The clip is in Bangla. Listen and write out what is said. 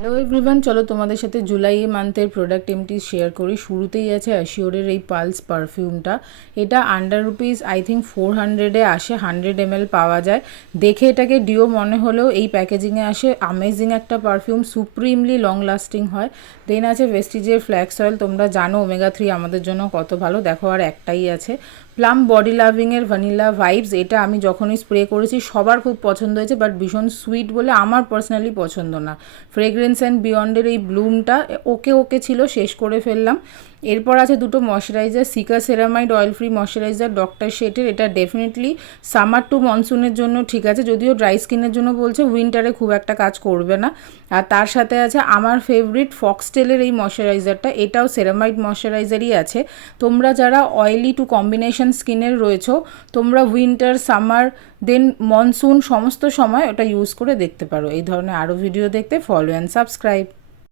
হ্যালো এভরিওয়ান, চলো তোমাদের সাথে জুলাই মান্থের প্রোডাক্ট এমটি শেয়ার করি। শুরুতেই আছে অ্যাশিওরের এই পালস পারফিউমটা। এটা আন্ডার রুপিস আই থিঙ্ক 400-এ আসে, 100 ml পাওয়া যায়। দেখে এটাকে ডিও মনে হলেও এই প্যাকেজিংয়ে আসে অ্যামেজিং একটা পারফিউম, সুপ্রিমলি লং লাস্টিং হয়। দেন আছে ভেস্টিজের ফ্ল্যাক্স অয়েল, তোমরা জানো ওমেগা 3 আমাদের জন্য কত ভালো। দেখো আর একটাই আছে প্লাম বডি লাভিংয়ের ভ্যানিলা ভাইবস। এটা আমি যখনই স্প্রে করেছি সবার খুব পছন্দ হয়েছে, বাট ভীষণ সুইট বলে আমার পার্সোনালি পছন্দ না। ফ্রেগ্রেন্স অ্যান্ড বিয়ন্ডের এই ব্লুমটা ওকে ওকে ছিল, শেষ করে ফেললাম। এরপর আছে দুটো moisturiser, cica ceramide oil free moisturiser doctor শেটের। এটা ডেফিনেটলি সামার টু মনসুনের জন্য ঠিক আছে, যদিও ড্রাই স্কিনের জন্য বলছে, উইন্টারে খুব একটা কাজ করবে না। আর তার সাথে আছে আমার ফেভারিট ফক্সটেলের এই ময়শ্চারাইজারটা, এটাও সেরামাইড ময়শ্চারাইজারই আছে। তোমরা যারা অয়েলি টু কম্বিনেশন স্কিনের রয়েছো, তোমরা উইন্টার, সামার, দেন মনসুন সমস্ত সময় ওটা ইউজ করে দেখতে পারো। এই ধরনের আরও ভিডিও দেখতে ফলো অ্যান্ড সাবস্ক্রাইব।